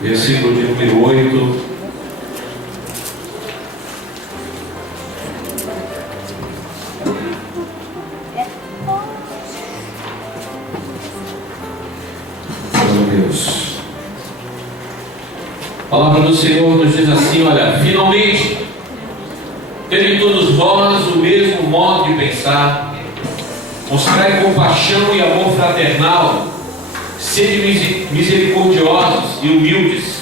versículo de número 8. Deus. A palavra do Senhor nos diz assim: olha, finalmente, tendo todos vós o mesmo modo de pensar, mostrai compaixão e amor fraternal, sede misericordiosos e humildes,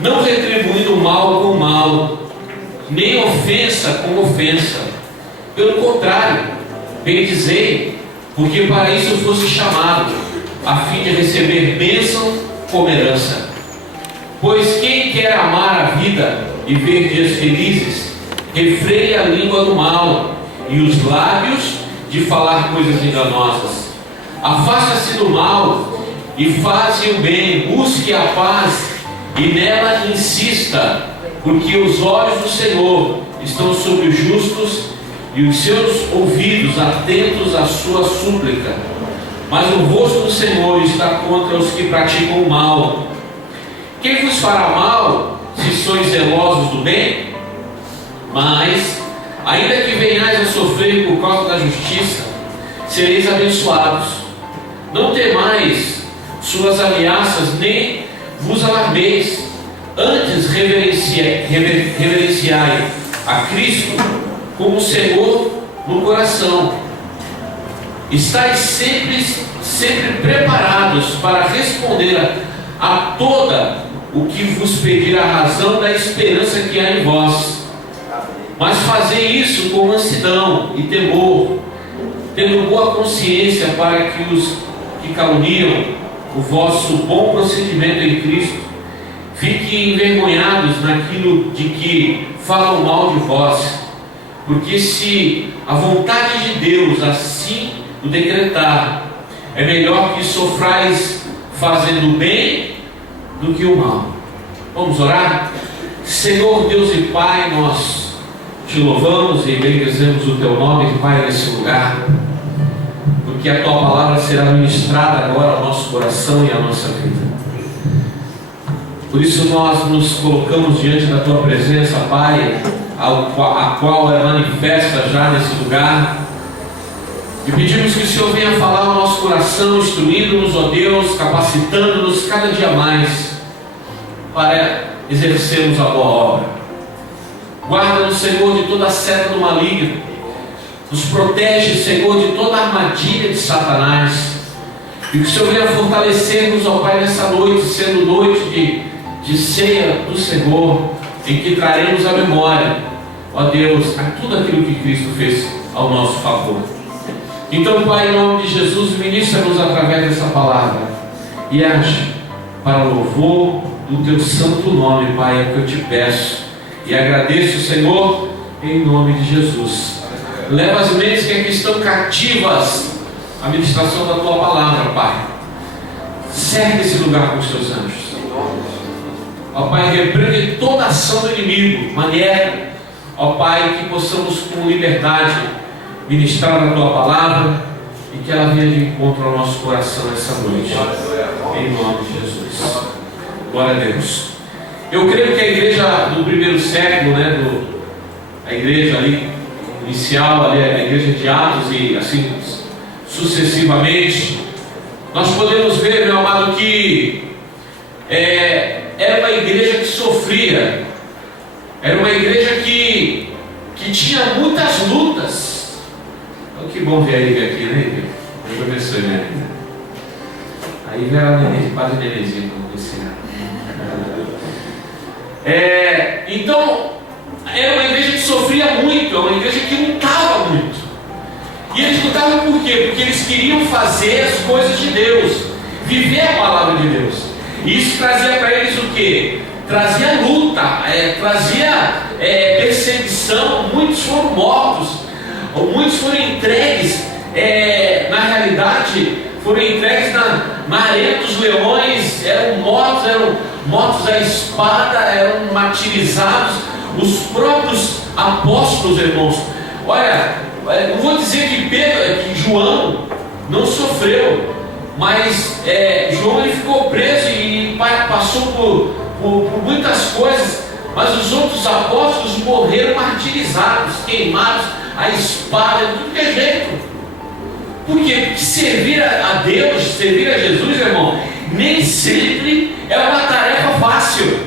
não retribuindo o mal com o mal, nem ofensa com ofensa. Pelo contrário, bendizei, porque para isso fosse chamado, a fim de receber bênção como herança. Pois quem quer amar a vida e ver dias felizes, refreie a língua do mal e os lábios de falar coisas enganosas. Afasta-se do mal e faze o bem, busque a paz e nela insista, porque os olhos do Senhor estão sobre os justos e os seus ouvidos atentos à sua súplica. Mas o rosto do Senhor está contra os que praticam o mal. Quem vos fará mal, se sois zelosos do bem? Mas, ainda que venhais a sofrer por causa da justiça, sereis abençoados. Não temais suas ameaças, nem vos alarmeis. Antes reverenciai a Cristo como Senhor no coração. Estais sempre preparados para responder a toda o que vos pedir a razão da esperança que há em vós. Mas fazei isso com mansidão e temor, tendo boa consciência, para que os que caluniam o vosso bom procedimento em Cristo fiquem envergonhados naquilo de que falam mal de vós. Porque se a vontade de Deus assim o decretar, é melhor que sofrais fazendo bem do que o mal. Vamos orar? Senhor Deus e Pai, nós te louvamos e bendizemos o teu nome, Pai, nesse lugar, porque a tua palavra será ministrada agora ao nosso coração e à nossa vida. Por isso nós nos colocamos diante da tua presença, Pai, a qual é manifesta já nesse lugar, e pedimos que o Senhor venha falar ao nosso coração, instruindo-nos, ó Deus, capacitando-nos cada dia mais para exercermos a boa obra. Guarda-nos, Senhor, de toda a seta do maligno. Nos protege, Senhor, de toda a armadilha de Satanás. E que o Senhor venha fortalecer-nos, ó Pai, nessa noite, sendo noite de ceia do Senhor, em que traremos a memória, ó Deus, a tudo aquilo que Cristo fez ao nosso favor. Então, Pai, em nome de Jesus, ministra-nos através dessa palavra e age para o louvor do teu santo nome, Pai, é o que eu te peço e agradeço, Senhor, em nome de Jesus. Leva as mentes que aqui estão cativas à ministração da tua palavra, Pai. Cerca esse lugar com os teus anjos. Ó Pai, repreende toda ação do inimigo, maneira, ó Pai, que possamos com liberdade ministrar a tua palavra e que ela venha de encontro ao nosso coração essa noite, em nome de Jesus. Glória a Deus. Eu creio que a igreja do primeiro século, a igreja ali inicial, ali, a igreja de Atos e assim sucessivamente, nós podemos ver, meu amado, que era uma igreja que sofria, era uma igreja que tinha muitas lutas. Oh, que bom ver a Ivy aqui, né? Deus abençoe, né? A Ivy era a Padre Nenezinho, como disse. Então, era uma igreja que sofria muito, uma igreja que lutava muito. E eles lutavam por quê? Porque eles queriam fazer as coisas de Deus, viver a palavra de Deus. E isso trazia para eles o quê? Trazia luta, trazia perseguição. Muitos foram mortos, muitos foram entregues, na realidade, foram entregues na arena dos leões, eram mortos à espada, eram martirizados. Os próprios apóstolos, irmãos, olha, não vou dizer que João não sofreu, Mas João ele ficou preso e passou por muitas coisas, mas os outros apóstolos morreram martirizados, queimados, a espada, de tudo que é jeito. Porque servir a Deus, servir a Jesus, irmão, nem sempre é uma tarefa fácil.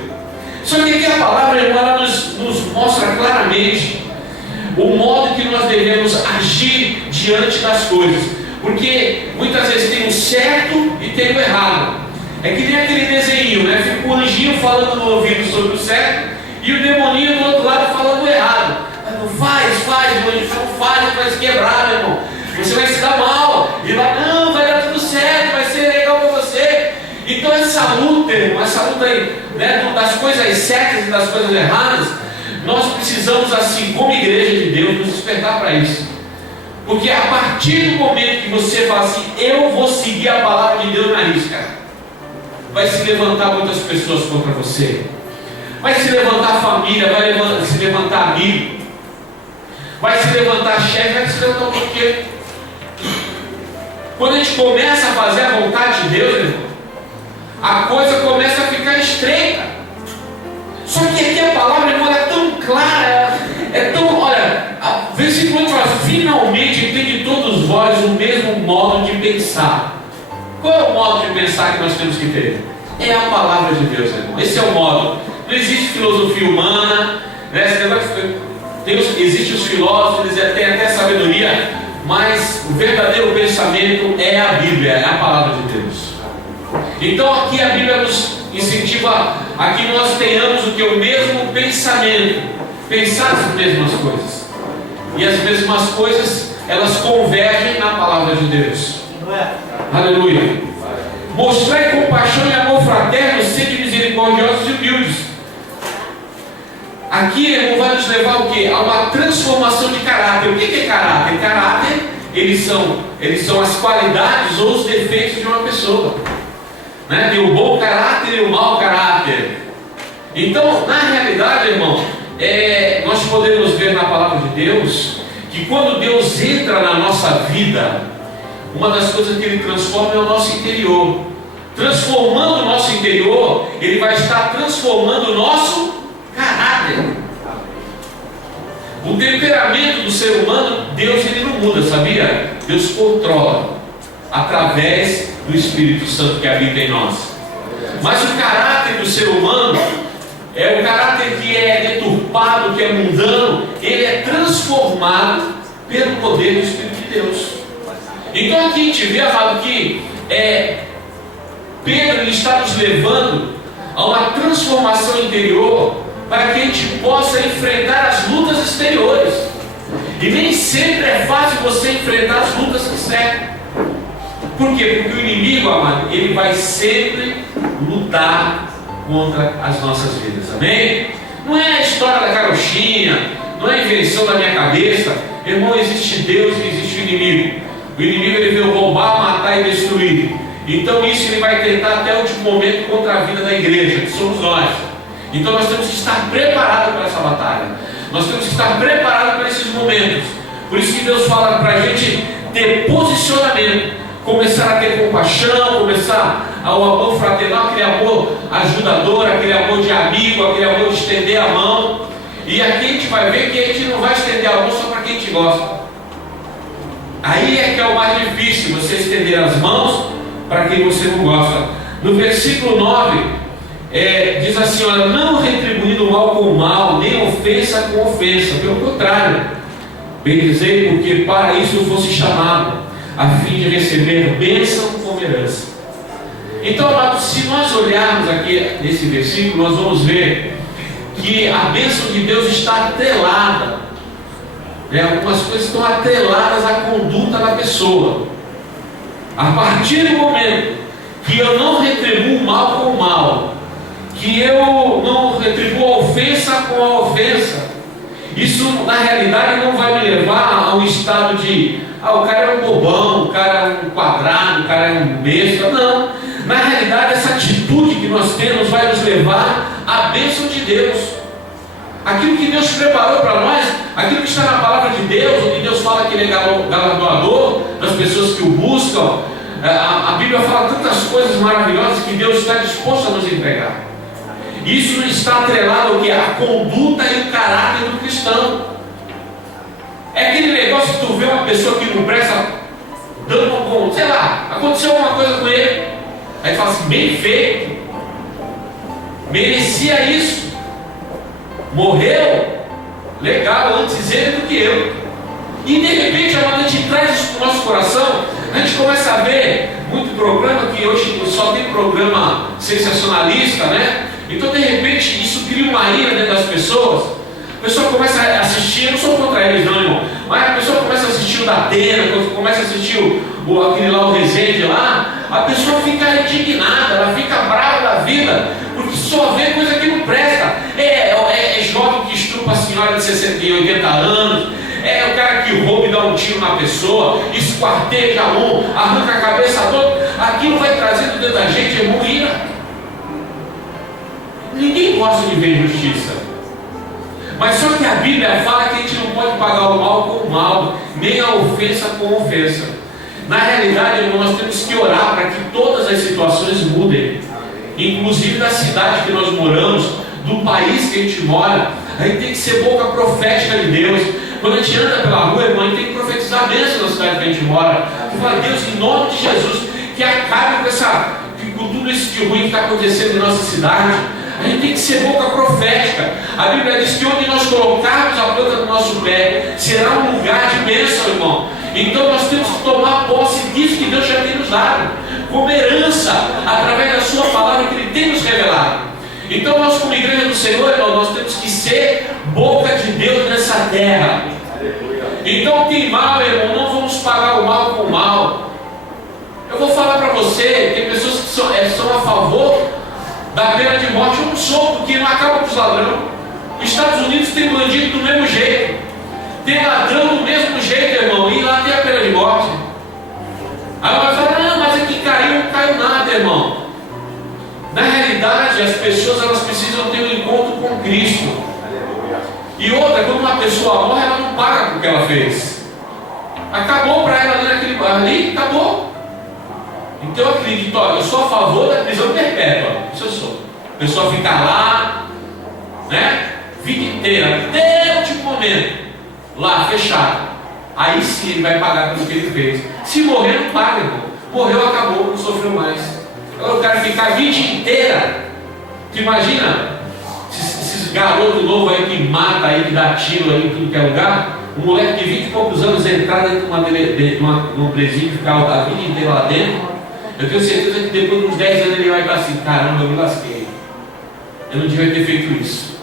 Só que aqui a palavra, irmão, ela nos mostra claramente o modo que nós devemos agir diante das coisas. Porque muitas vezes tem o certo e tem o errado. É que nem aquele desenho, né? Fica o anjinho falando no ouvido sobre o certo e o demoninho do outro lado falando o errado. Não faz, o anjo não faz, vai se quebrar, meu irmão. Você vai se dar mal. E lá, não, vai dar tudo certo, vai ser legal para você. Então essa luta, irmão, aí, né, das coisas certas e das coisas erradas, nós precisamos, assim, como igreja de Deus, nos despertar para isso. Porque a partir do momento que você fala assim, eu vou seguir a palavra de Deus na risca, vai se levantar muitas pessoas contra você. Vai se levantar família, vai se levantar amigo, vai se levantar chefe, vai se levantar o porquê. Quando a gente começa a fazer a vontade de Deus, irmão, a coisa começa a ficar estreita. Só que aqui a palavra, irmão, é tão clara, é tão, olha, versículo 8 fala, finalmente entende todos vós o mesmo modo de pensar. Qual é o modo de pensar que nós temos que ter? É a palavra de Deus, irmão. Esse é o modo. Não existe filosofia humana, né? Existem os filósofos, eles têm até sabedoria, mas o verdadeiro pensamento é a Bíblia, é a palavra de Deus. Então aqui a Bíblia nos incentiva a que nós tenhamos o mesmo pensamento, pensar as mesmas coisas. E as mesmas coisas, elas convergem na palavra de Deus. Aleluia. Mostrai compaixão e amor fraterno, sede misericordiosos e humildes. Aqui, irmão, vai nos levar o quê? A uma transformação de caráter. O que é caráter? Caráter, eles são as qualidades ou os defeitos de uma pessoa, né? Tem o bom caráter e o mau caráter. Então, na realidade, irmão, nós podemos ver na palavra de Deus que quando Deus entra na nossa vida, uma das coisas que Ele transforma é o nosso interior. Transformando o nosso interior, Ele vai estar transformando o nosso caráter. O temperamento do ser humano, Deus ele não muda, sabia? Deus controla através do Espírito Santo que habita em nós. Mas o caráter do ser humano é o caráter que é deturpado, que é mundano. Ele é transformado pelo poder do Espírito de Deus. Então aqui a gente vê, amado, que Pedro está nos levando a uma transformação interior para que a gente possa enfrentar as lutas exteriores. E nem sempre é fácil você enfrentar as lutas externas. Por quê? Porque o inimigo, amado, ele vai sempre lutar contra as nossas vidas. Amém? Não é a história da carochinha, não é a invenção da minha cabeça. Irmão, existe Deus e existe o inimigo. O inimigo ele veio roubar, matar e destruir. Então isso ele vai tentar até o último momento contra a vida da igreja, que somos nós. Então nós temos que estar preparados para essa batalha. Nós temos que estar preparados para esses momentos. Por isso que Deus fala para a gente ter posicionamento, começar a ter compaixão, começar ao amor fraternal, aquele amor ajudador, aquele amor de amigo, aquele amor de estender a mão. E aqui a gente vai ver que a gente não vai estender a mão só para quem a gente gosta. Aí é que é o mais difícil, você estender as mãos para quem você não gosta. No versículo 9, diz assim, olha, não retribuindo mal com mal, nem ofensa com ofensa, pelo contrário, bem dizer, porque para isso eu fosse chamado, a fim de receber bênção como herança. Então, amado, se nós olharmos aqui nesse versículo, nós vamos ver que a bênção de Deus está atrelada, algumas coisas estão atreladas à conduta da pessoa. A partir do momento que eu não retribuo mal com mal, que eu não retribuo a ofensa com a ofensa, isso na realidade não vai me levar a um estado de o cara é um bobão, o cara é um quadrado, o cara é um besta. Não, na realidade essa atitude que nós temos vai nos levar à bênção de Deus. Aquilo que Deus preparou para nós, aquilo que está na palavra de Deus, onde Deus fala que Ele é galardoador das pessoas que o buscam, A Bíblia fala tantas coisas maravilhosas que Deus está disposto a nos entregar. Isso está atrelado ao que? A conduta e o caráter do cristão. É aquele negócio que tu vê uma pessoa que não presta, dando um, sei lá, aconteceu alguma coisa com ele, aí tu fala assim, bem feito, merecia isso, morreu, legal, antes ele do que eu. E de repente, quando a gente traz isso para o nosso coração, a gente começa a ver muito programa, que hoje só tem programa sensacionalista, né? Então de repente isso cria uma ira dentro das pessoas. A pessoa começa a assistir, eu não sou contra eles não, irmão, mas a pessoa começa a assistir o da Atena, começa a assistir aquele lá, o Resende lá, a pessoa fica indignada, ela fica brava da vida, porque só vê coisa que não presta. É jovem que estrupa a senhora de 60 e 80 anos, é o cara que rouba e dá um tiro na pessoa, esquarteja um, arranca a cabeça toda. Aquilo vai trazendo dentro da gente ira. Ninguém gosta de ver injustiça. Mas só que a Bíblia fala que a gente não pode pagar o mal com o mal, nem a ofensa com ofensa. Na realidade, irmão, nós temos que orar para que todas as situações mudem. Inclusive da cidade que nós moramos, do país que a gente mora. A gente tem que ser boca profética de Deus. Quando a gente anda pela rua, irmão, a gente tem que profetizar a bênção na cidade que a gente mora. E falar, Deus, em nome de Jesus, que acabe com tudo isso de ruim que está acontecendo em nossa cidade. A gente tem que ser boca profética. A Bíblia diz que onde nós colocarmos a planta do nosso pé, será um lugar de bênção, irmão. Então nós temos que tomar posse disso que Deus já tem nos dado, como herança, através da sua palavra que Ele tem nos revelado. Então nós, como igreja do Senhor, irmão, nós temos que ser boca de Deus nessa terra. Então tem mal, irmão, não vamos pagar o mal com o mal. Eu vou falar para você, tem pessoas que são a favor da pena de morte. Eu não sou, porque não acaba com os ladrões. Os Estados Unidos tem bandido do mesmo jeito, tem ladrão do mesmo jeito, irmão, e lá tem a pena de morte. Aí vai falar, não, mas aqui caiu, não caiu nada, irmão. Na realidade, as pessoas elas precisam ter um encontro com Cristo. E outra, quando uma pessoa morre, ela não paga com o que ela fez. Acabou para ela ali, acabou. Então eu acredito, eu sou a favor da prisão perpétua. Isso eu sou. A pessoa fica lá, né? Vida inteira, até o último momento, lá, fechado. Aí sim ele vai pagar pelo que ele fez. Se morrer, não paga, irmão. Morreu, acabou, não sofreu mais. Agora o cara ficar a vida inteira. Tu imagina esses garotos novos aí que mata aí, que dá tiro aí em tudo que é lugar. Um moleque de 20 e poucos anos entrar dentro de um presídio e ficar a vida inteira lá dentro. Eu tenho certeza que depois de uns 10 anos ele vai estar assim, caramba, eu me lasquei. Eu não devia ter feito isso.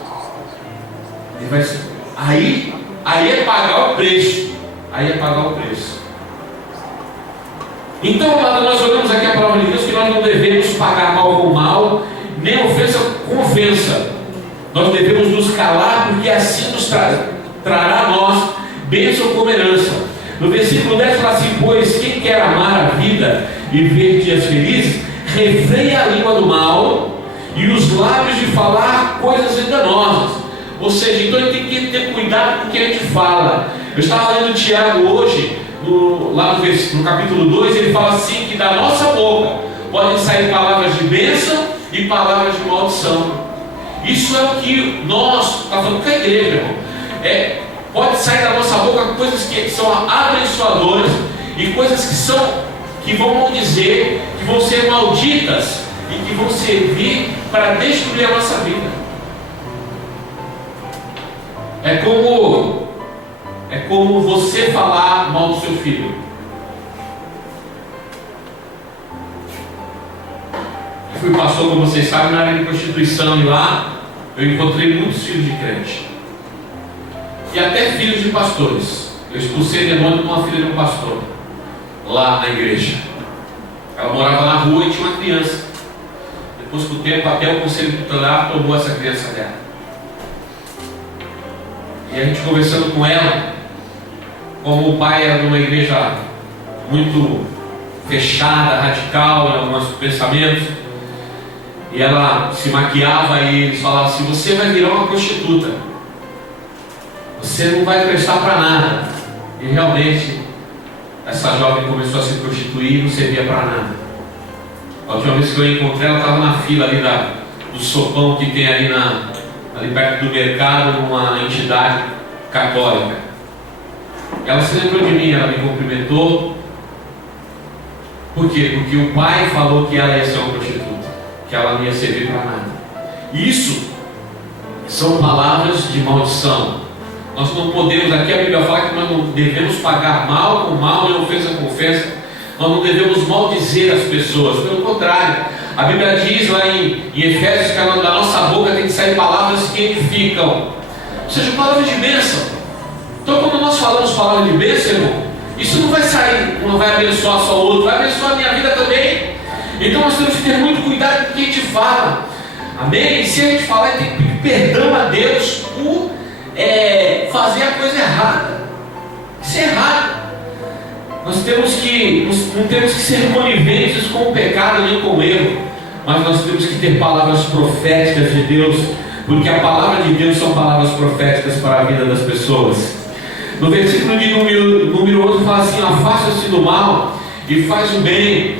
Ele vai ser. Aí é pagar o preço. Aí é pagar o preço. Então, nós olhamos aqui a palavra de Deus que nós não devemos pagar mal com mal, nem ofensa com ofensa. Nós devemos nos calar, porque assim nos trará a nós bênção como herança. No versículo 10 fala assim, pois quem quer amar a vida e ver dias felizes, refreia a língua do mal e os lábios de falar coisas enganosas. Ou seja, então a gente tem que ter cuidado com o que a gente fala. Eu estava lendo Tiago hoje, lá no capítulo 2, ele fala assim, que da nossa boca podem sair palavras de bênção e palavras de maldição. Isso é o que nós, está falando com a igreja, irmão. Pode sair da nossa boca coisas que são abençoadoras e coisas que vão dizer, que vão ser malditas e que vão servir para destruir a nossa vida. É como você falar mal do seu filho. Eu fui pastor, como vocês sabem, na área de prostituição, e lá eu encontrei muitos filhos de crente. E até filhos de pastores. Eu expulsei demônio de uma filha de um pastor, lá na igreja. Ela morava na rua e tinha uma criança. Depois, com o tempo, até o conselho tutelar tomou essa criança dela. E a gente conversando com ela, como o pai era de uma igreja muito fechada, radical em alguns pensamentos, e ela se maquiava e eles falavam assim, você vai virar uma prostituta, você não vai prestar para nada. E realmente essa jovem começou a se prostituir e não servia para nada. A última vez que eu encontrei ela, estava na fila ali do sopão que tem ali perto do mercado, numa entidade católica. Ela se lembrou de mim, ela me cumprimentou. Por quê? Porque o pai falou que ela ia ser uma prostituta, que ela não ia servir para nada. Isso são palavras de maldição. Nós não podemos, aqui a Bíblia fala que nós não devemos pagar mal com mal e ofensa com ofensa. Nós não devemos maldizer as pessoas, pelo contrário, a Bíblia diz lá em Efésios que da nossa boca tem que sair palavras que edificam, ou seja, palavras de bênção. Então quando nós falamos palavras de bênção, irmão, isso não vai sair, não vai abençoar só o outro, vai abençoar a minha vida também. Então nós temos que ter muito cuidado com o que a gente fala, amém? E se a gente falar, tem que pedir perdão a Deus por fazer a coisa errada. Isso é errado. Nós temos que, não temos que ser coniventes com o pecado nem com o erro, mas nós temos que ter palavras proféticas de Deus, porque a palavra de Deus são palavras proféticas para a vida das pessoas. No versículo de número 11 fala assim: afasta-se do mal e faz o bem,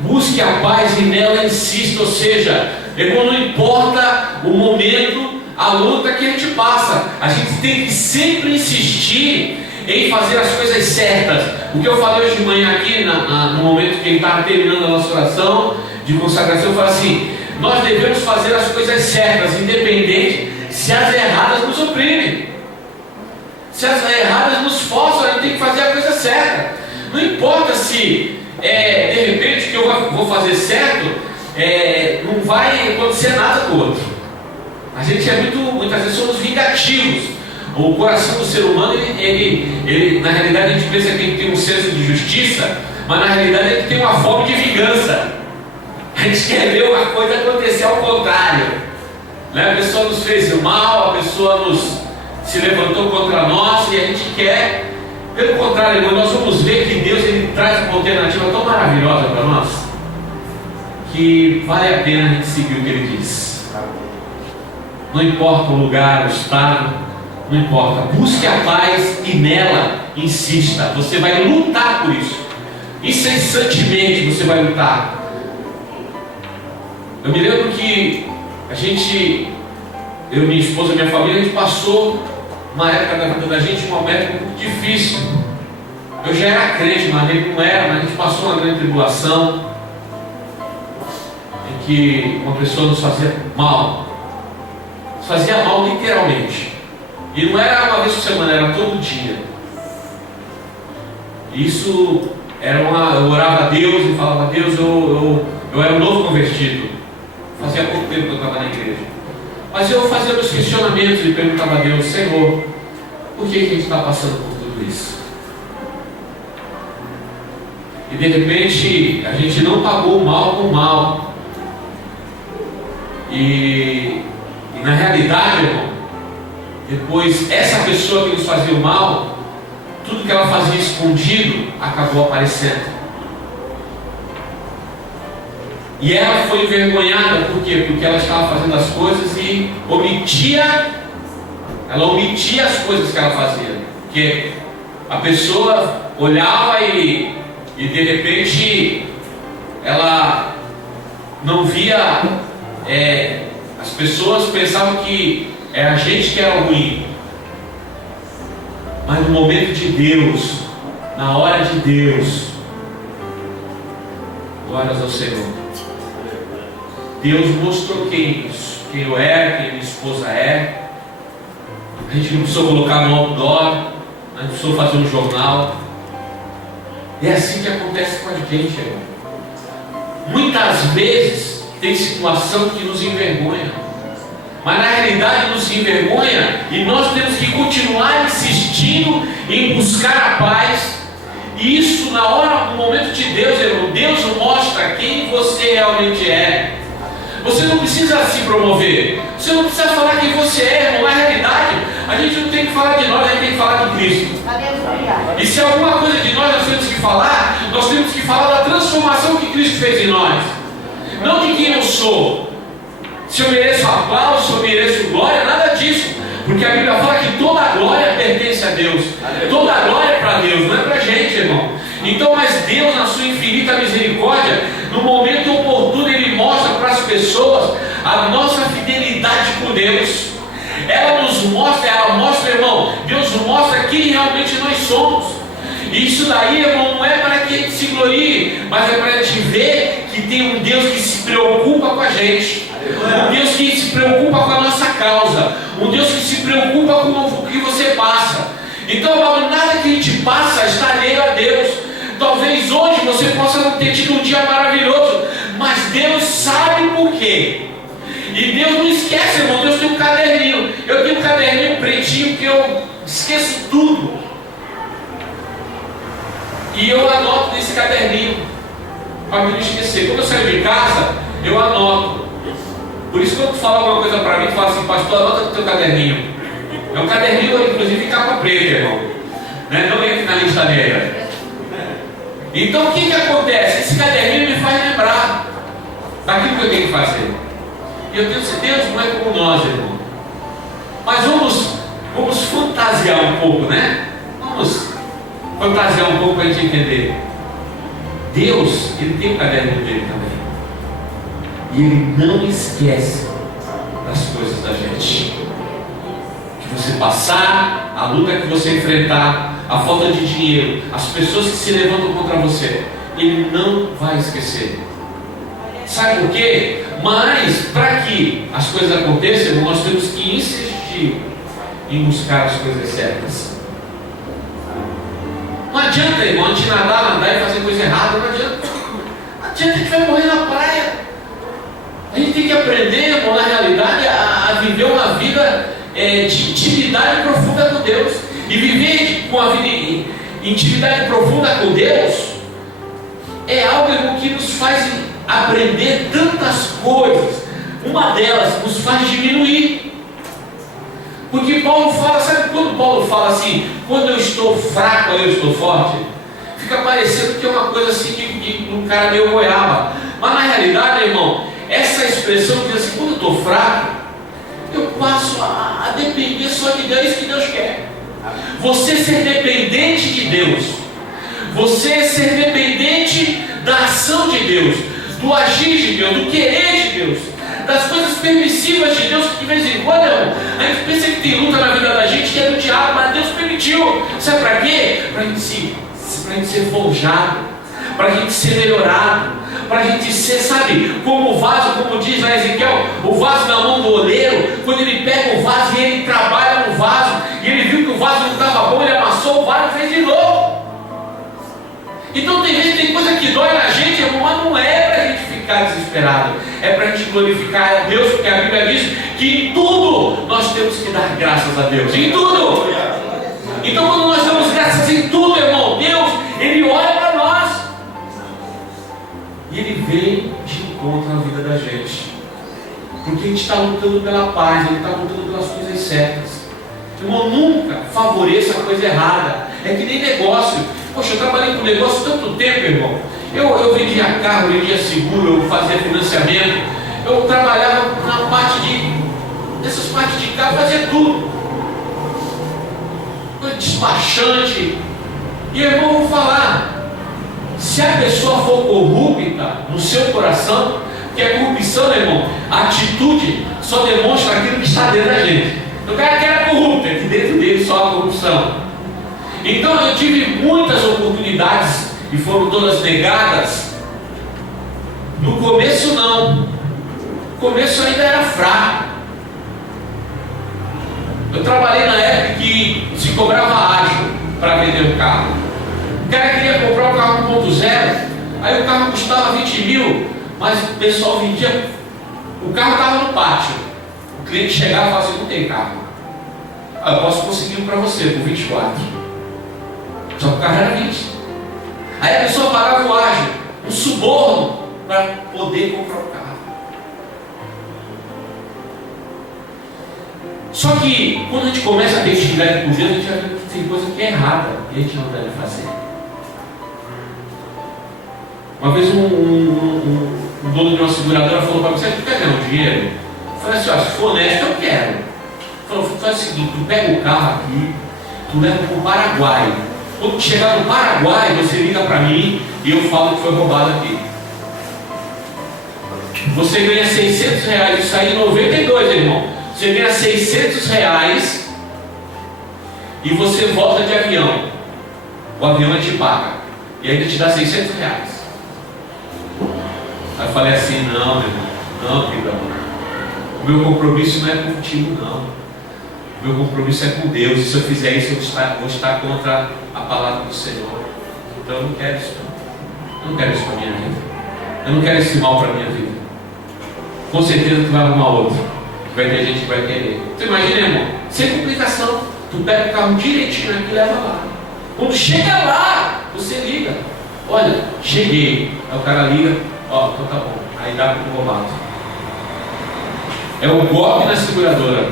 busque a paz e nela insista. Ou seja, não importa o momento, a luta que a gente passa, a gente tem que sempre insistir em fazer as coisas certas. O que eu falei hoje de manhã aqui, no momento que ele estava terminando a nossa oração de consagração, eu falei assim: nós devemos fazer as coisas certas, independente se as erradas nos oprimem. Se as erradas nos forçam, a gente tem que fazer a coisa certa. Não importa se, de repente, o que eu vou fazer certo, não vai acontecer nada com o outro. A gente muitas vezes somos vingativos. O coração do ser humano, ele na realidade, a gente pensa que ele tem um senso de justiça, mas na realidade ele tem uma fome de vingança. A gente quer ver uma coisa acontecer ao contrário, né? A pessoa nos fez o mal, a pessoa se levantou contra nós e a gente quer, pelo contrário, irmão, nós vamos ver que Deus ele traz uma alternativa tão maravilhosa para nós, que vale a pena a gente seguir o que Ele diz. Não importa o lugar, o estado, não importa, busque a paz e nela insista. Você vai lutar por isso, incessantemente você vai lutar. Eu me lembro que eu, minha esposa, minha família, a gente passou uma época da vida da gente, um momento muito difícil. Eu já era crente, mas ele não era, mas a gente passou uma grande tribulação em que uma pessoa nos fazia mal. Nos fazia mal literalmente. E não era uma vez por semana, era todo dia. Isso era eu orava a Deus e falava: Deus, eu era um novo convertido. Fazia pouco tempo que eu estava na igreja. Mas eu fazia meus questionamentos e perguntava a Deus: Senhor, por que a gente está passando por tudo isso? E de repente a gente não pagou o mal com o mal. E na realidade, irmão, depois essa pessoa que nos fazia o mal, tudo que ela fazia escondido acabou aparecendo. E ela foi envergonhada, por quê? Porque ela estava fazendo as coisas e omitia as coisas que ela fazia. Porque a pessoa olhava e de repente ela não via, as pessoas pensavam que era a gente que era ruim. Mas no momento de Deus, na hora de Deus, glórias ao Senhor, Deus mostrou quem eu era, quem minha esposa é. A gente não precisou colocar no outdoor, a gente precisou fazer um jornal. É assim que acontece com a gente, irmão. Muitas vezes tem situação que nos envergonha, mas na realidade nos envergonha, e nós temos que continuar insistindo em buscar a paz. E isso na hora, no momento de Deus, irmão, Deus mostra quem você realmente é. Você não precisa se promover, você não precisa falar quem você é, irmão. Na realidade, a gente não tem que falar de nós, a gente tem que falar de Cristo. E se alguma coisa de nós temos que falar, nós temos que falar da transformação que Cristo fez em nós, não de quem eu sou. Se eu mereço aplauso, se eu mereço glória, nada disso, porque a Bíblia fala que toda a glória pertence a Deus, toda a glória é para Deus, não é para a gente, irmão. Então, mas Deus, na sua infinita misericórdia, no momento oportuno, Ele mostra para as pessoas a nossa fidelidade com Deus. Ela mostra, irmão, Deus mostra quem realmente nós somos. E isso daí, irmão, não é para que a gente se glorie, mas é para a gente ver que tem um Deus que se preocupa com a gente. Um Deus que se preocupa com a nossa causa. Um Deus que se preocupa com o que você passa. Então, amado, nada que a gente passa está alheio a Deus. Talvez hoje você possa não ter tido um dia maravilhoso, mas Deus sabe por quê. E Deus não esquece, irmão. Deus tem um caderninho. Eu tenho um caderninho pretinho que eu esqueço tudo. E eu anoto nesse caderninho para não esquecer. Quando eu saio de casa, eu anoto. Por isso, quando tu fala alguma coisa para mim, tu fala assim: pastor, anota no teu caderninho. É um caderninho, inclusive, capa preta, irmão. Né? Não entra na lista negra. Então, o que acontece? Esse caderninho me faz lembrar daquilo que eu tenho que fazer. E eu tenho certeza, Deus não é como nós, irmão. Mas vamos fantasiar um pouco, né? Vamos fantasiar um pouco para a gente entender. Deus, Ele tem o caderno dele também. E Ele não esquece das coisas da gente. Que você passar, a luta que você enfrentar, a falta de dinheiro, as pessoas que se levantam contra você, Ele não vai esquecer. Sabe por quê? Mas, para que as coisas aconteçam, nós temos que insistir em buscar as coisas certas. Não adianta, irmão, a gente nadar e fazer coisa errada. Não adianta. Não adianta, a gente vai morrer na praia. A gente tem que aprender, irmão, na realidade, a viver uma vida de intimidade profunda com Deus. E viver com a vida em intimidade profunda com Deus é algo, irmão, que nos faz aprender tantas coisas. Uma delas nos faz diminuir. Porque Paulo fala, sabe quando Paulo fala assim: quando eu estou fraco, eu estou forte? Fica parecendo que é uma coisa assim de um cara meio goiaba. Mas na realidade, irmão, essa expressão diz assim: quando eu estou fraco, eu passo a depender só de Deus, que Deus quer. Você ser dependente de Deus, você ser dependente da ação de Deus, do agir de Deus, do querer de Deus, das coisas permissivas de Deus, que de vez em quando, a gente pensa que tem luta na vida da gente, que é do diabo, mas Deus permitiu. Sabe para quê? Para a gente ser forjado, para a gente ser melhorado, para a gente ser, sabe, como o vaso, como diz lá Ezequiel, o vaso na mão do oleiro. Quando ele pega o vaso e ele trabalha no vaso, e ele viu que o vaso não estava bom, ele amassou o vaso e fez de novo. Então tem coisa que dói na gente, irmão, mas não é para a gente ficar desesperado, é para a gente glorificar a Deus, porque a Bíblia diz que em tudo nós temos que dar graças a Deus, em tudo. Então, quando nós damos graças em tudo, irmão, Deus, Ele olha para nós e Ele vem de encontro na vida da gente, porque a gente está lutando pela paz, Ele está lutando pelas coisas certas. Irmão, nunca favoreça a coisa errada. É que nem negócio. Poxa, eu trabalhei com negócio tanto tempo, irmão. Eu vendia carro, vendia seguro, eu fazia financiamento, eu trabalhava na parte dessas partes de carro, fazia tudo. Despachante. E irmão, eu vou falar, se a pessoa for corrupta no seu coração, que a corrupção, meu irmão, a atitude só demonstra aquilo que está dentro da gente. O cara que era corrupto, é que dentro dele só a corrupção. Então eu tive muitas oportunidades e foram todas negadas. No começo não. No começo ainda era fraco. Eu trabalhei na época que se cobrava ágio para vender um carro. O cara queria comprar um carro 1.0, aí o carro custava 20 mil, mas o pessoal vendia, o carro estava no pátio. O cliente chegava e falava assim: não tem carro. Eu posso conseguir um para você por 24. Só que o carro era 20. Aí a pessoa pagava o ágio, um suborno, para poder comprar o carro. Só que quando a gente começa a ter intimidade com Deus, a gente vai ver que tem coisa que é errada e a gente não deve fazer. Uma vez um dono de uma seguradora falou para mim: você quer ganhar um dinheiro? Eu falei assim: se for honesto, eu quero. Ele falou: faz o seguinte, tu pega o carro aqui, tu leva para o Paraguai, Quando chegar no Paraguai, você liga para mim e eu falo que foi roubado aqui. Você ganha R$600, isso aí em 92, irmão. Você ganha R$600 e você volta de avião. O avião te paga e ainda te dá R$600. Aí eu falei assim: não, meu irmão, não, querido amor. O meu compromisso não é contigo, não. O meu compromisso é com Deus. E se eu fizer isso, eu vou estar contra a palavra do Senhor. Então eu não quero isso, não. Eu não quero isso para a minha vida. Eu não quero esse mal para a minha vida. Com certeza tu vai arrumar outro. Vai ter gente que vai querer. Você imagina, irmão? Sem complicação. Tu pega o carro direitinho aqui e leva lá. Quando chega lá, você liga: olha, cheguei. Aí o cara liga: ó, então tá bom. Aí dá para o roubado. É o golpe na seguradora.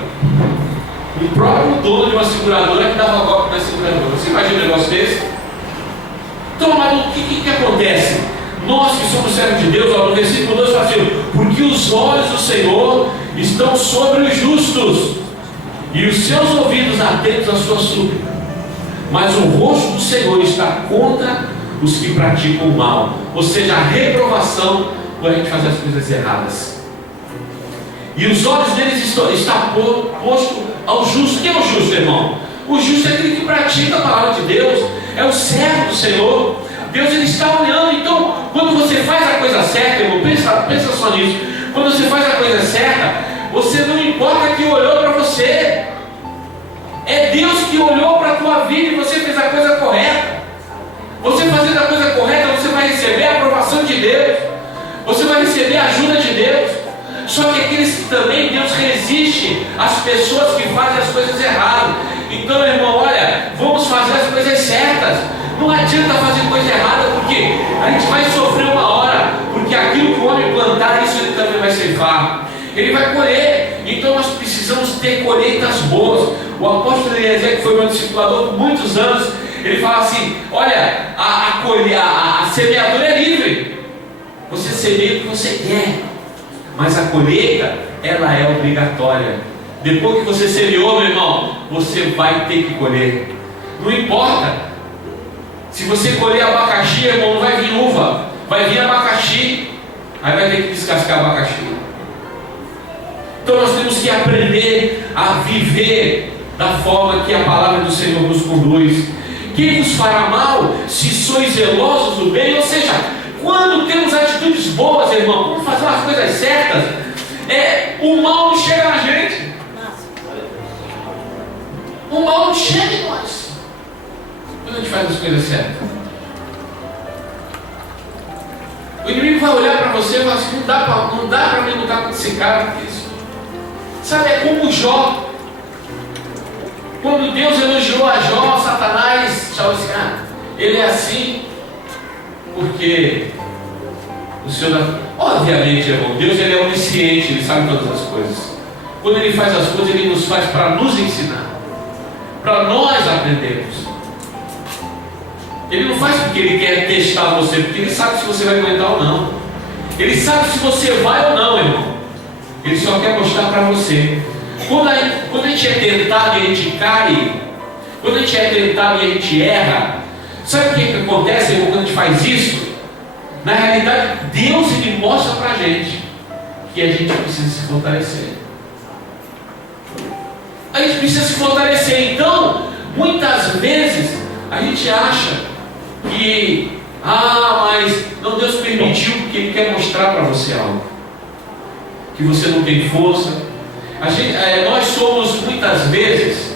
O próprio dono de uma seguradora que dava golpe na seguradora. Você imagina um negócio desse? Então, mas o que acontece? Nós que somos servos de Deus, ó, no versículo 2 fala assim: porque os olhos do Senhor estão sobre os justos, e os seus ouvidos atentos à sua súplica. Mas o rosto do Senhor está contra os que praticam o mal. Ou seja, a reprovação por a gente fazer as coisas erradas. E os olhos deles estão postos ao justo. Quem é o justo, irmão? O justo é aquele que pratica a palavra de Deus, é o servo do Senhor. Deus, ele está olhando. Então, quando você faz a coisa certa, irmão, pensa só nisso. Quando você faz a coisa certa, você não importa que olhou para você. É Deus que olhou para a tua vida e você fez a coisa correta. Você fazendo a coisa correta, você vai receber a aprovação de Deus. Você vai receber a ajuda de Deus. Só que aqueles que também, Deus resiste às pessoas que fazem as coisas erradas. Então, irmão, olha, vamos fazer as coisas certas. Não adianta fazer coisa errada, porque a gente vai sofrer uma hora. Porque aquilo que o homem plantar, isso ele também vai ceifar. Ele vai colher. Então nós precisamos ter colheitas boas. O apóstolo Eliezer, que foi meu discipulador por muitos anos, ele fala assim: olha, a semeadura é livre. Você semeia o que você quer, mas a colheita, ela é obrigatória. Depois que você semeou, meu irmão, você vai ter que colher. Não importa. Se você colher abacaxi, irmão, não vai vir uva, vai vir abacaxi. Aí vai ter que descascar abacaxi. Então nós temos que aprender a viver da forma que a palavra do Senhor nos conduz. Quem vos fará mal, se sois zelosos do bem? Ou seja, quando temos atitudes boas, irmão, vamos fazer as coisas certas, o mal não chega na gente. O mal não chega em nós quando a gente faz as coisas certas. O inimigo vai olhar para você e falar assim: não dá para mim lutar com esse cara, porque isso, sabe, é como Jó. Quando Deus elogiou a Jó, Satanás falou assim: ele é assim porque o Senhor... Obviamente, irmão, Deus, ele é onisciente, ele sabe todas as coisas. Quando ele faz as coisas, ele nos faz para nos ensinar, para nós aprendermos. Ele não faz porque ele quer testar você, porque ele sabe se você vai aguentar ou não. Ele sabe se você vai ou não, irmão. Ele só quer mostrar para você. Quando a gente é tentado e a gente cai, quando a gente é tentado e a gente erra, sabe o que acontece, irmão, quando a gente faz isso? Na realidade, Deus, ele mostra para a gente que a gente precisa se fortalecer. A gente precisa se fortalecer. Então, muitas vezes, a gente acha que, mas não, Deus permitiu porque Ele quer mostrar para você algo. Que você não tem força. Nós somos, muitas vezes,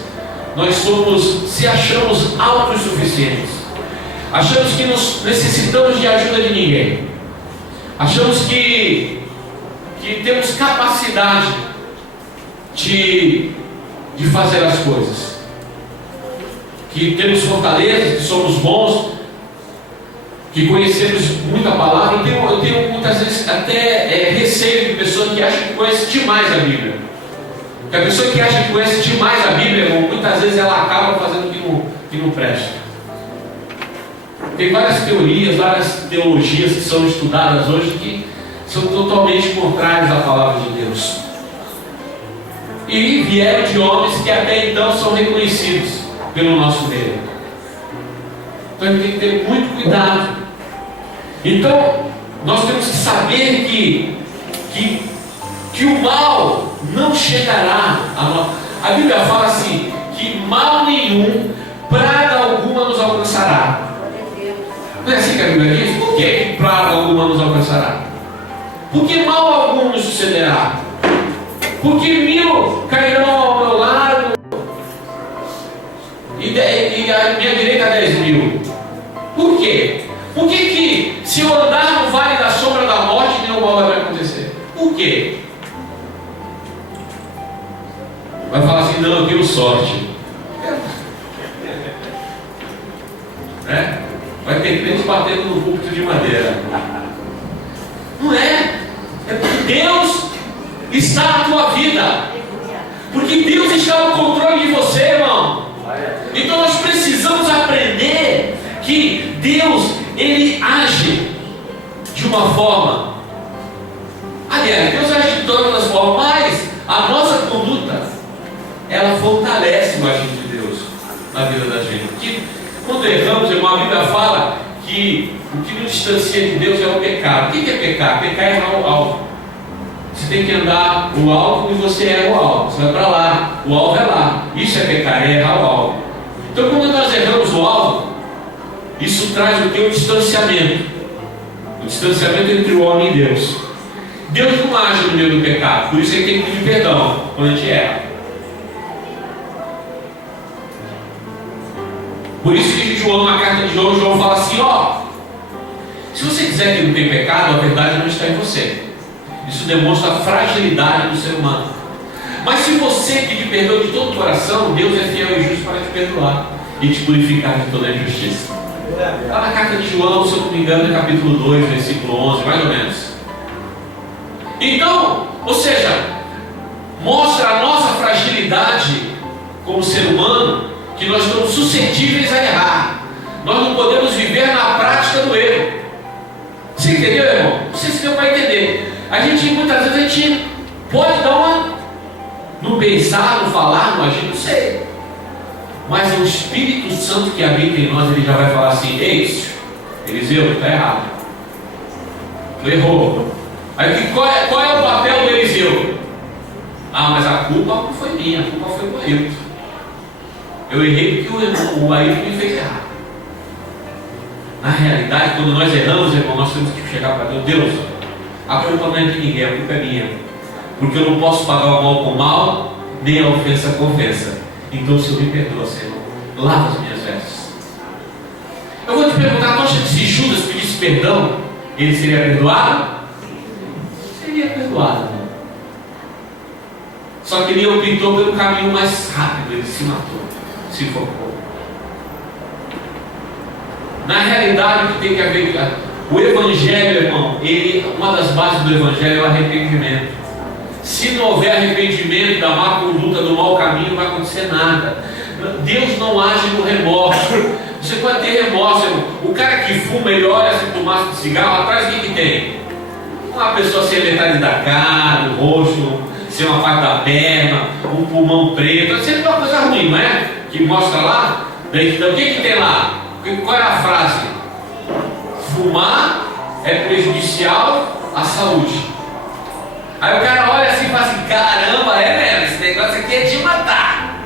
se achamos autossuficientes. Achamos que necessitamos de ajuda de ninguém. Achamos que temos capacidade de fazer as coisas. Que temos fortaleza, que somos bons, que conhecemos muita palavra. Eu tenho muitas vezes até receio de pessoa que acha que conhece demais a Bíblia. Porque a pessoa que acha que conhece demais a Bíblia, muitas vezes ela acaba fazendo que não presta. Tem várias teorias, várias teologias que são estudadas hoje que são totalmente contrárias à palavra de Deus. E vieram de homens que até então são reconhecidos pelo nosso meio. Então a gente tem que ter muito cuidado. Então nós temos que saber que o mal não chegará a nós. A Bíblia fala assim, que mal nenhum, praga alguma nos alcançará. Não é assim que a Bíblia diz? Por que praga alguma nos alcançará? Porque mal algum nos sucederá. Porque 1000 cairão ao meu lado e a minha direita 10.000. Por quê? Por que se eu andar no vale da sombra da morte, nenhum mal vai acontecer? Por quê? Vai falar assim, não, eu tenho sorte. Vai ter crente batendo no púlpito de madeira. Não é? É porque Deus está na tua vida. Porque Deus está no controle de você, irmão. Então nós precisamos aprender que Deus, Ele age de uma forma. Aliás, Deus age de todas as formas, mas a nossa conduta, ela fortalece o agir de Deus na vida da gente. Porque quando erramos, irmão, a Bíblia fala que o que nos distancia de Deus é o pecado. O que é pecar? Pecar é errar o alvo. Você tem que andar o alvo e você erra o alvo. Você vai para lá, o alvo é lá. Isso é pecar, é errar o alvo. Então quando nós erramos o alvo, isso traz o que? O distanciamento. O distanciamento entre o homem e Deus. Deus não age no meio do pecado, por isso ele tem que pedir perdão quando a gente erra. Por isso que João, na carta de João fala assim, se você quiser que não tem pecado, a verdade não está em você. Isso demonstra a fragilidade do ser humano. Mas se você pedir perdão de todo o coração, Deus é fiel e justo para te perdoar e te purificar de toda a injustiça. Está na carta de João, se eu não me engano, é capítulo 2, versículo 11, mais ou menos. Então, ou seja, mostra a nossa fragilidade como ser humano, que nós estamos suscetíveis a errar. Nós não podemos viver na prática do erro. Você entendeu, irmão? Não sei se deu para entender. A gente, muitas vezes, a gente pode dar uma... no pensar, no falar, no agir, não sei. Mas o Espírito Santo que habita em nós, ele já vai falar assim, ei, Eliseu, está errado. Tu errou. Aí qual é o papel do Eliseu? Mas a culpa não foi minha, a culpa foi do Ailton. Eu errei porque o Ailton me fez errar. Na realidade, quando nós erramos, irmão, nós temos que chegar para Deus. Deus, a culpa não é de ninguém, a culpa é minha. Porque eu não posso pagar o mal com mal, nem a ofensa com ofensa. Então o Senhor me perdoa, Senhor. Lava as minhas vestes. Eu vou te perguntar, tu acha que se Judas pedisse perdão, ele seria perdoado? Seria perdoado. Só que ele optou pelo caminho mais rápido, ele se matou, se focou. Na realidade, o que tem que haver, o Evangelho, irmão, uma das bases do Evangelho é o arrependimento. Se não houver arrependimento da má conduta, do mau caminho, não vai acontecer nada. Deus não age no remorso. Você pode ter remorso, irmão. O cara que fuma, ele olha assim para o maço de cigarro, atrás o que tem? Uma pessoa sem metade da cara, o rosto, sem uma parte da perna, um pulmão preto, sempre uma coisa ruim, não é? Que mostra lá. Então, o que tem lá? Qual é a frase? Fumar é prejudicial à saúde. Aí o cara olha assim e fala assim, caramba, mesmo, esse negócio aqui é de matar.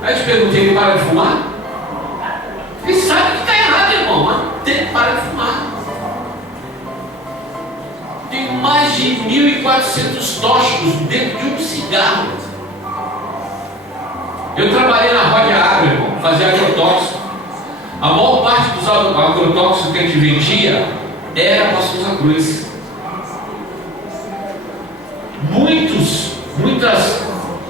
Aí eu te perguntei, ele para de fumar? Ele sabe que está errado, irmão, mas tem que parar de fumar. Tem mais de 1.400 tóxicos dentro de um cigarro. Eu trabalhei na Roda Agro, irmão, fazia agrotóxico. A maior parte dos agrotóxicos que a gente vendia era para Souza Cruz. Muitas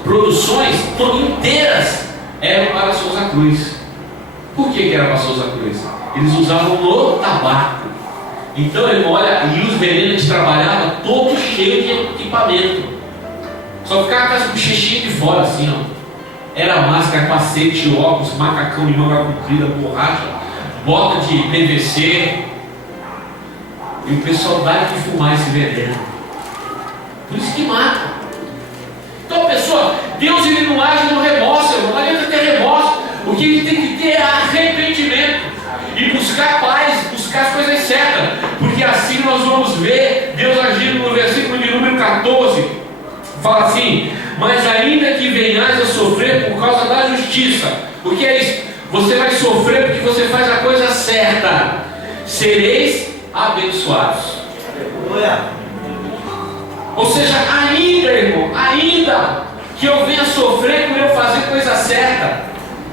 produções inteiras eram para Souza Cruz. Por que era para Souza Cruz? Eles usavam no tabaco. Então, irmão, olha, e os venenos de trabalhava todo cheio de equipamento. Só ficava com as bochechinhas de fora, assim, ó. Era máscara, capacete, óculos, macacão de manga comprida, borracha, bota de PVC. E o pessoal dá de fumar esse veneno. Por isso que mata. Então, pessoal, Deus ele não age no remorso, irmão. Não adianta ter remorso. O que ele tem que ter é arrependimento. E buscar paz, buscar as coisas certas, porque assim nós vamos ver Deus agindo. No versículo de número 14, fala assim: mas ainda que venhais a sofrer por causa da justiça. O que é isso? Você vai sofrer porque você faz a coisa certa, sereis abençoados. Ou seja, ainda, irmão, ainda que eu venha sofrer por eu fazer coisa certa,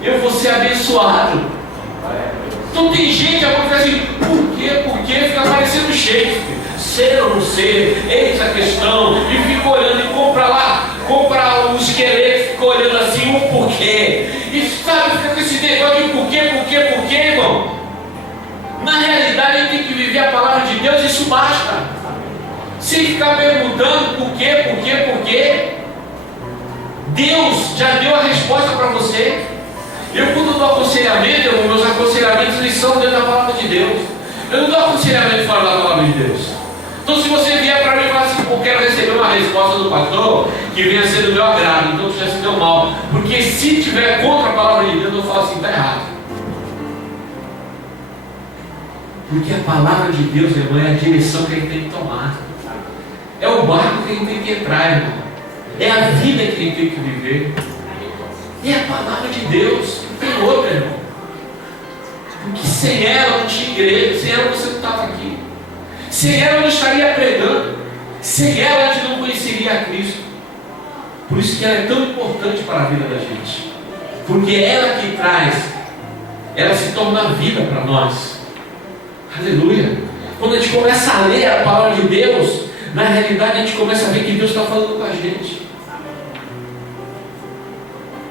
eu vou ser abençoado. Então tem gente agora que assim, por quê? Porque fica parecendo Shakespeare, ser ou não ser, eis a questão, e fica olhando e compra o esqueleto, fica olhando assim, o porquê, e sabe, fica com esse negócio de porquê, irmão. Na realidade, a gente tem que viver a palavra de Deus, isso basta. Sem ficar perguntando porquê, Deus já deu a resposta para você. Eu, quando dou aconselhamento, meus aconselhamentos eles são dentro da palavra de Deus. Eu não dou aconselhamento fora da palavra de Deus. Então, se você vier para mim e falar assim, eu quero receber uma resposta do pastor que venha ser do meu agrado, então já se deu mal. Porque se tiver contra a palavra de Deus, eu falo assim, está errado. Porque a palavra de Deus, irmão, é a direção que a gente tem que tomar. É o barco que a gente tem que entrar, irmão. É a vida que a gente tem que viver. É a palavra de Deus. Não tem outra, irmão. Porque sem ela não tinha igreja. Sem ela você não estava aqui. Sem ela eu não estaria pregando. Sem ela a gente não conheceria a Cristo. Por isso que ela é tão importante para a vida da gente. Porque ela que traz, ela se torna vida para nós. Aleluia. Quando a gente começa a ler a palavra de Deus, na realidade a gente começa a ver que Deus está falando com a gente.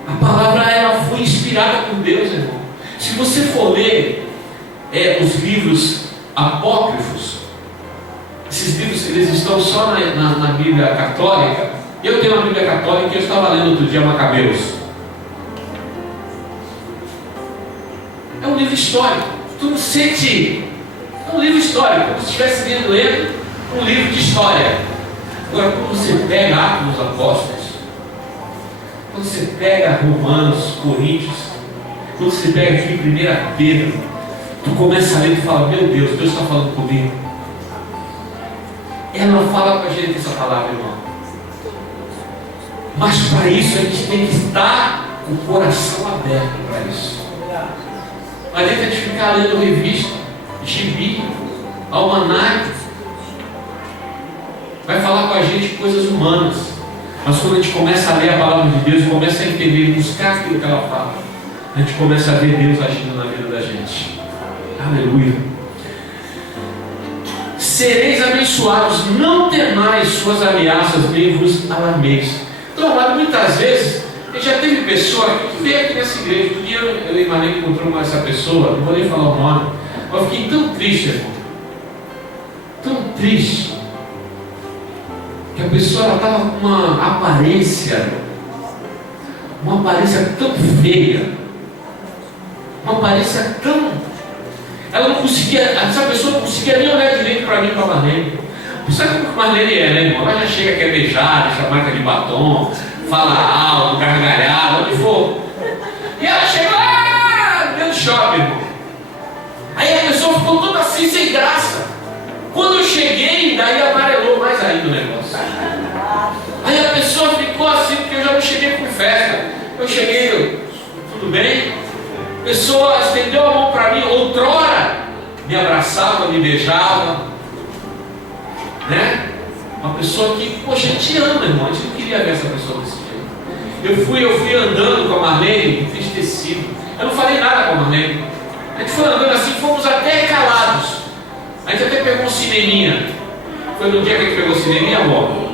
A palavra ela foi inspirada por Deus, irmão. Se você for ler os livros apócrifos, esses livros eles estão só na Bíblia Católica. Eu tenho uma Bíblia Católica e eu estava lendo outro dia Macabeus. É um livro histórico. Tu não sente. É um livro histórico, como se estivesse lendo um livro de história. Agora, quando você pega Atos dos Apóstolos, quando você pega Romanos, Coríntios, quando você pega aqui 1 Pedro, tu começa a ler e fala, meu Deus, Deus está falando comigo. Ela fala com a gente essa palavra, irmão. Mas para isso a gente tem que estar com o coração aberto para isso. Não adianta a gente ficar lendo revista, gibi, almanaque. Vai falar com a gente coisas humanas. Mas quando a gente começa a ler a palavra de Deus, começa a entender e buscar aquilo que ela fala, a gente começa a ver Deus agindo na vida da gente. Aleluia. Sereis abençoados, não temais suas ameaças, nem vos alarmeis. Então, mas muitas vezes, a gente já teve pessoa que veio aqui nessa igreja. Um dia eu e Maria encontramos essa pessoa, não vou nem falar o nome, mas eu fiquei tão triste, irmão. Tão triste. Que a pessoa estava com uma aparência tão feia, uma aparência tão. Ela não conseguia, essa pessoa não conseguia nem olhar direito para mim, para a Marlene. Sabe como a Marlene é, né, irmão? Ela já chega, quer beijar, deixa a marca de batom, fala alto, gargalhada, onde for. E ela chega lá, dentro do shopping, irmão. Aí a pessoa ficou toda assim, sem graça. Quando eu cheguei, daí amarelou mais ainda o negócio. Aí a pessoa ficou assim, porque eu já não cheguei com festa. Eu cheguei, tudo bem? A pessoa estendeu a mão para mim, outrora me abraçava, me beijava, né? Uma pessoa que, poxa, a gente ama, irmão, a gente não queria ver essa pessoa desse jeito. Eu fui andando com a Marlene, entristecido. Eu não falei nada com a Marlene. A gente foi andando assim, fomos até calados. A gente até pegou um cineminha. Foi no dia que a gente pegou o cineminha, amor?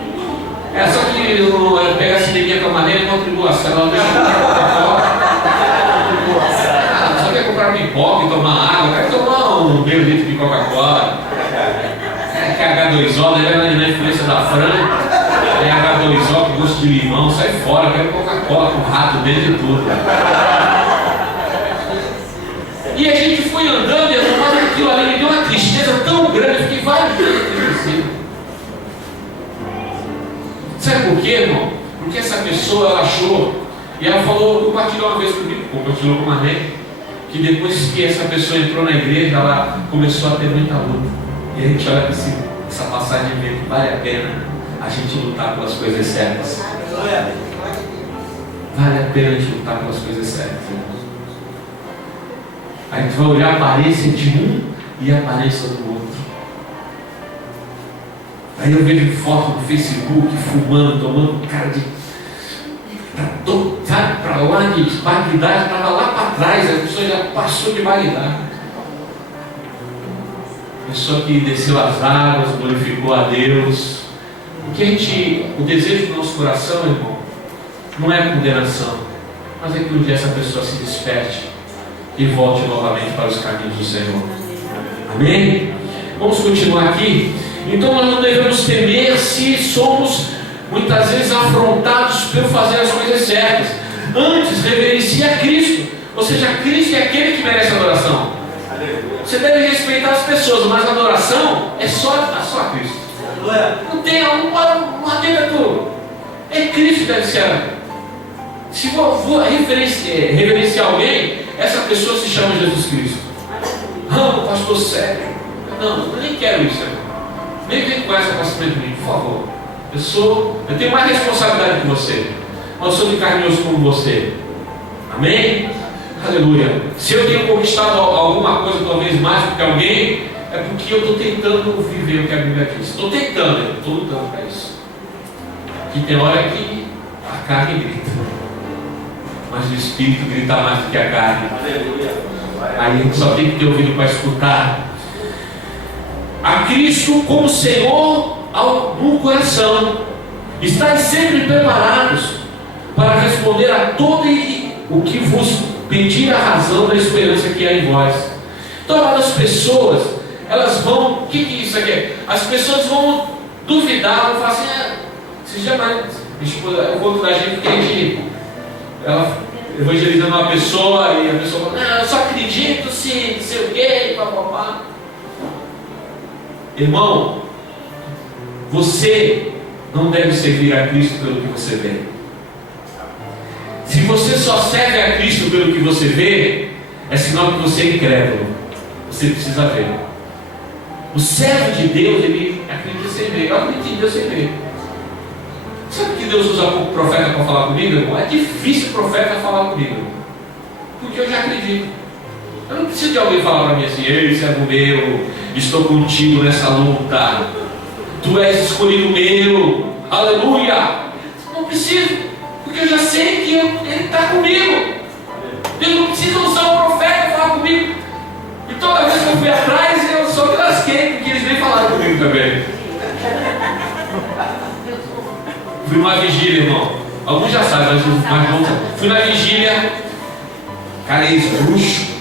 Só que pegar a cineminha com a Marlene é uma tribulação. Ela não deixa só quer comprar pipoca e tomar água, quer tomar meio litro de Coca-Cola. É H2O, né? Na influência da Fran. É H2O com gosto de limão, sai fora, quero Coca-Cola com rato dentro e tudo. E a gente foi andando e mas aquilo ali me deu uma tristeza tão grande, eu fiquei vários dias entristecido. Sabe por quê, irmão? Porque essa pessoa ela achou, e ela falou, compartilhou uma vez comigo, compartilhou com a Marlene, que depois que essa pessoa entrou na igreja, ela começou a ter muita luta. E a gente olha para essa passagem e vê que vale a pena a gente lutar pelas coisas certas. Vale a pena a gente lutar pelas coisas certas, irmãos. A gente vai olhar a aparência de um e a aparência do outro. Aí eu vejo foto no Facebook, fumando, tomando cara de... sabe, para lá de Bagdá, estava lá para trás, a pessoa já passou de Bagdá. Pessoa que desceu as águas, glorificou a Deus. O desejo do nosso coração, irmão, não é condenação, mas é que um dia essa pessoa se desperte e volte novamente para os caminhos do Senhor. Amém? Vamos continuar aqui. Então nós não devemos temer se somos muitas vezes afrontados por fazer as coisas certas. Antes, reverencie a Cristo. Ou seja, Cristo é aquele que merece adoração. Você deve respeitar as pessoas, mas a adoração é só a Cristo. Não adianta tudo. É Cristo que deve ser. Se for reverenciar alguém, essa pessoa se chama Jesus Cristo. Não, pastor sério. Não, eu nem quero isso. Nem vem com essa para cima de mim, por favor. Eu tenho mais responsabilidade que você. Mas eu sou de carne e osso como você. Amém? Aleluia. Se eu tenho conquistado alguma coisa, talvez mais do que alguém, é porque eu estou tentando viver o que a Bíblia diz. Estou tentando, eu estou lutando para isso. Que tem hora que a carne grita, mas o Espírito grita mais do que a carne. Aleluia. Aí a gente só tem que ter ouvido para escutar. A Cristo como Senhor no coração. Estais sempre preparados para responder a todo o que vos pedir a razão da esperança que há em vós. Então, as pessoas, elas vão, o que é isso aqui? As pessoas vão duvidar, vão falar assim, você jamais, eu vou da gente que a gente, ela evangelizando uma pessoa e a pessoa fala, não, eu só acredito se não sei o quê, papapá. Irmão, você não deve servir a Cristo pelo que você vê. Se você só serve a Cristo pelo que você vê, é sinal que você é incrédulo. Você precisa ver. O servo de Deus, ele acredita sem ver. Eu acredito em Deus sem ver. Sabe que Deus usa pouco profeta para falar comigo, irmão? É difícil o profeta falar comigo, porque eu já acredito. Eu não preciso de alguém falar para mim assim, ei, servo meu, estou contigo nessa luta, tu és escolhido meu, aleluia. Não preciso, porque eu já sei que ele está comigo. Deus não precisa usar um profeta para falar comigo. E toda vez que eu fui atrás, eu só me lasquei, porque eles nem falaram comigo também. Fui numa vigília, irmão. Alguns já sabem, mas não. Fui na vigília, cara, bruxo.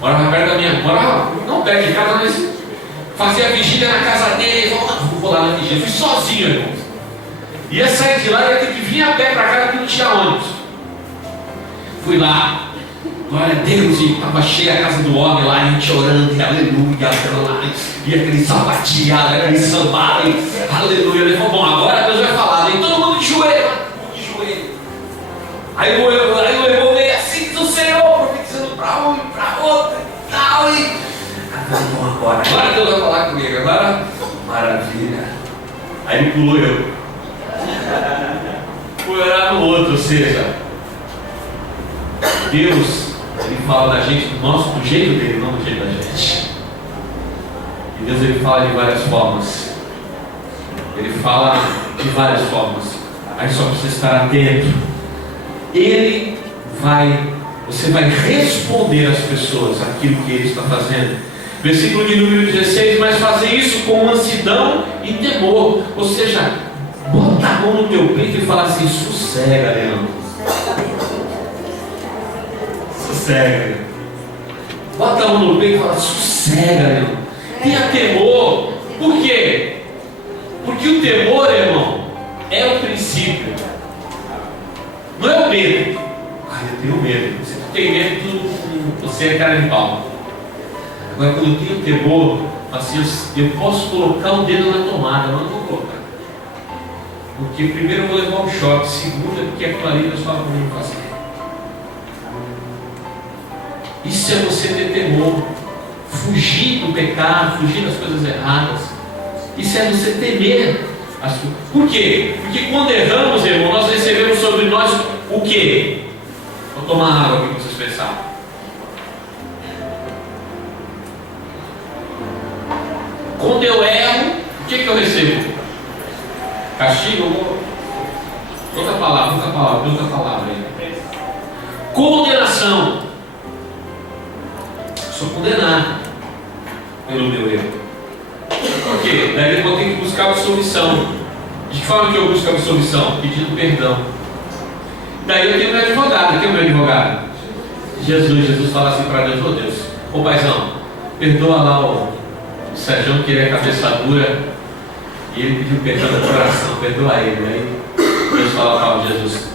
Morava perto da minha. Morava não perto de casa, mas fazia vigília na casa dele. Vou lá na vigília. Fui sozinho, irmão. Ia sair de lá e ia ter que vir a pé para casa porque não tinha ônibus. Fui lá, glória a Deus, e estava cheia a casa do homem lá, a gente orando, e aleluia, e aquele sapateado, aquele sambado, aleluia. Ele falou, bom, agora Deus vai falar, e todo mundo de joelho. Aí o irmão veio assim do Senhor, profetizando para um e para outro e tal, e agora Deus vai falar comigo, agora maravilha. Aí ele pulou eu. Fui orar no outro, ou seja, Deus, ele fala da gente do jeito dele, não do jeito da gente. E Deus, ele fala de várias formas. Ele fala de várias formas. Aí só precisa estar atento. Você vai responder às pessoas aquilo que ele está fazendo. Versículo de número 16, mas fazer isso com mansidão e temor. Ou seja, bota a mão no teu peito e fala assim, sossega, Leandro. Sossega. Bota a mão no peito e fala, sossega, Leandro. Tenha temor. Por quê? Porque o temor, irmão, é o princípio. Não é o medo. Eu tenho medo. Se tu tem medo, você é cara de pau. Agora, quando eu tenho temor, assim, eu posso colocar o dedo na tomada, mas não vou colocar. Porque primeiro eu vou levar um choque, segundo é porque aquilo ali Deus fala comigo fazer. E Isso é você ter temor, fugir do pecado, fugir das coisas erradas. Isso é você temer as coisas. Por quê? Porque quando erramos, irmão, nós recebemos sobre nós o quê? Vou tomar água aqui para vocês pensarem. Quando eu erro, o que eu recebo? Castigo? Outra palavra aí. Condenação. Sou condenado pelo meu erro. Por quê? Daí eu vou ter que buscar absolvição. De que forma que eu busco absolvição? Pedindo perdão. Daí eu tenho meu advogado. Quem é o meu advogado? Jesus fala assim para Deus: ô Deus, ô paizão, perdoa lá o Sérgio, que ele é cabeça dura e ele pediu perdão do coração, perdoa ele. Aí Deus fala para Jesus: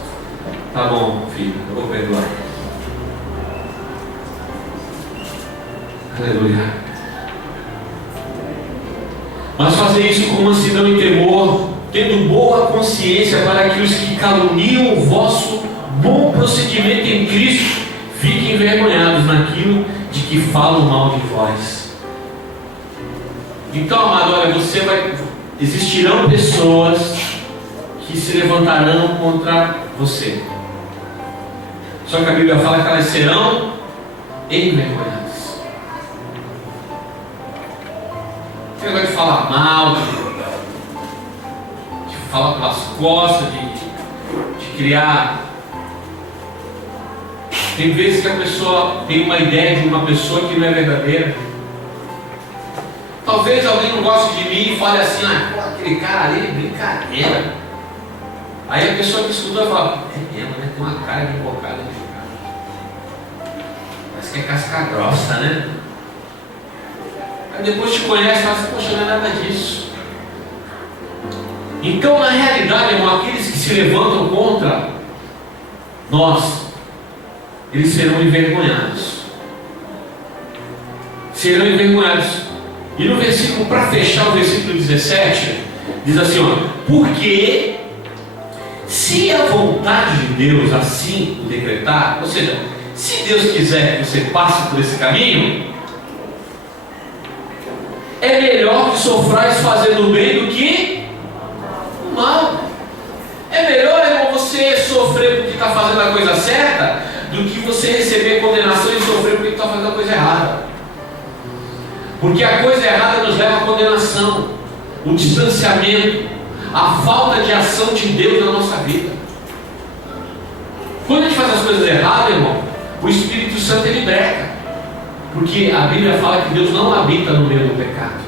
tá bom, filho, eu vou perdoar. Aleluia. Mas fazer isso com mansidão e temor, tendo boa consciência, para que os que caluniam o vosso bom procedimento em Cristo fiquem envergonhados naquilo de que falam mal de vós. Então, amado, olha, existirão pessoas que se levantarão contra você. Só que a Bíblia fala que elas serão envergonhadas. Esse negócio de falar mal, de falar pelas costas, de criar. Tem vezes que a pessoa tem uma ideia de uma pessoa que não é verdadeira. Talvez alguém não goste de mim e fale assim: ah, aquele cara ali, brincadeira. Aí a pessoa que escutou vai falar: é mesmo, né? Tem uma cara de embocada de cara. Parece que é casca grossa, né? Aí depois te conhece e fala assim: poxa, não é nada disso. Então, na realidade, irmão, aqueles que se levantam contra nós, eles serão envergonhados. Serão envergonhados. E no versículo, para fechar o versículo 17, diz assim: ó, porque se a vontade de Deus assim o decretar, ou seja, se Deus quiser que você passe por esse caminho, é melhor que sofrais fazendo o bem do que o mal. É melhor, irmão, você sofrer porque está fazendo a coisa certa, do que você receber condenação e sofrer porque está fazendo a coisa errada. Porque a coisa errada nos leva à condenação, o distanciamento, a falta de ação de Deus na nossa vida. Quando a gente faz as coisas erradas, irmão, o Espírito Santo ele breca. Porque a Bíblia fala que Deus não habita no meio do pecado.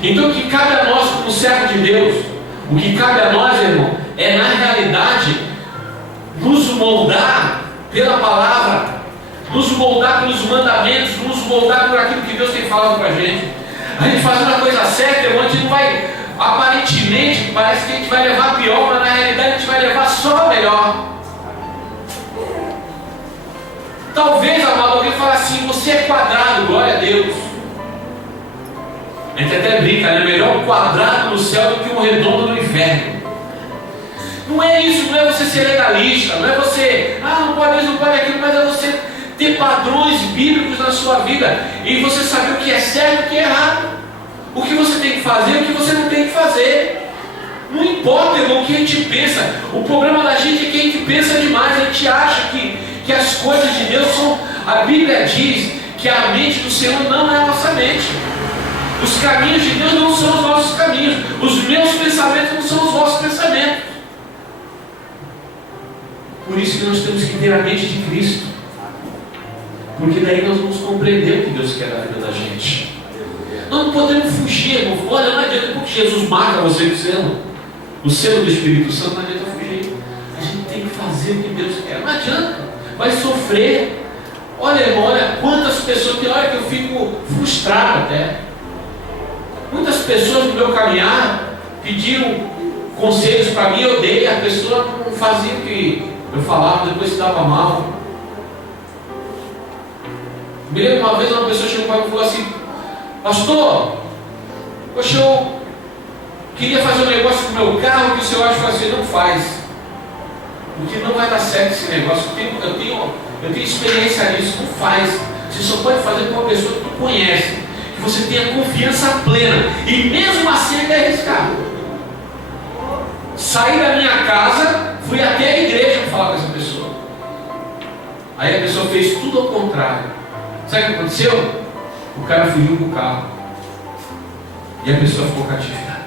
Então o que cabe a nós como servo de Deus, o que cabe a nós, irmão, é na realidade nos moldar pela palavra, nos moldar pelos mandamentos, nos moldar por aquilo que Deus tem falado para a gente. A gente fazendo a coisa certa, irmão, a gente não vai, aparentemente, parece que a gente vai levar pior, mas na realidade a gente vai levar só melhor. Talvez, amado, alguém fale assim: você é quadrado, glória a Deus. A gente até brinca, né? Melhor um quadrado no céu do que um redondo no inferno. Não é isso, não é você ser legalista, não é você, não pode isso, não pode aquilo, mas é você ter padrões bíblicos na sua vida e você saber o que é certo e o que é errado, o que você tem que fazer e o que você não tem que fazer. Não importa, irmão, o que a gente pensa. O problema da gente é que a gente pensa demais. A gente acha que as coisas de Deus são... A Bíblia diz que a mente do Senhor não é a nossa mente. Os caminhos de Deus não são os nossos caminhos. Os meus pensamentos não são os vossos pensamentos. Por isso que nós temos que ter a mente de Cristo. Porque daí nós vamos compreender o que Deus quer da vida da gente. Nós não podemos fugir, irmão. Olha, não adianta, porque Jesus marca você com o selo. O selo do Espírito Santo, não adianta fugir. A gente tem que fazer o que Deus quer. Não adianta. Vai sofrer. Olha, irmão, olha quantas pessoas, tem hora que eu fico frustrado até. Muitas pessoas no meu caminhar pediram conselhos para mim, eu dei, a pessoa não fazia o que eu falava, depois se dava mal. Me lembro uma vez uma pessoa chegou para mim e falou assim: pastor, poxa, eu queria fazer um negócio com o meu carro, que o senhor acha que você não faz, porque não vai dar certo esse negócio. eu tenho experiência nisso, não faz. Você só pode fazer com uma pessoa que tu conhece, que você tenha confiança plena, e mesmo assim ainda é arriscado. Saí da minha casa, fui até a igreja para falar com essa pessoa. Aí a pessoa fez tudo ao contrário. Sabe o que aconteceu? O cara fugiu com o carro. E a pessoa ficou cativada.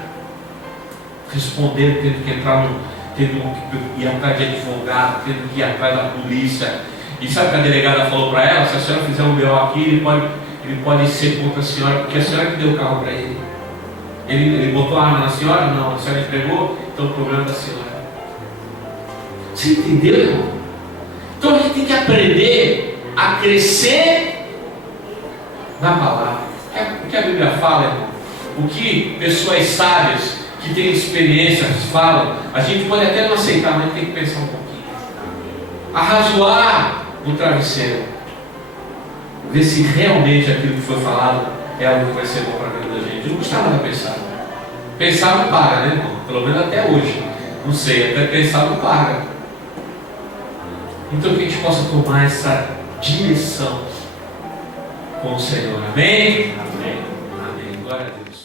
Respondendo, tendo que entrar no. Tendo que ir atrás de advogado, tendo que ir atrás da polícia. E sabe o que a delegada falou para ela? Se a senhora fizer um BO aqui, ele pode ser contra a senhora, porque a senhora que deu o carro para ele. Ele botou a arma na senhora? Não, a senhora entregou, então o problema é da senhora. Você entendeu, irmão? Então a gente tem que aprender a crescer na palavra. O que a Bíblia fala, irmão? O que pessoas sábias que têm experiência falam, a gente pode até não aceitar, mas tem que pensar um pouquinho. Arrazoar no travesseiro. Ver se realmente aquilo que foi falado é algo que vai ser bom para a vida da gente. Eu não custa nada pensar. Pensar não paga, né, irmão? Pelo menos até hoje. Não sei, até pensar não paga. Então que a gente possa tomar essa direção com o Senhor. Amém? Amém. Amém. Glória a Deus.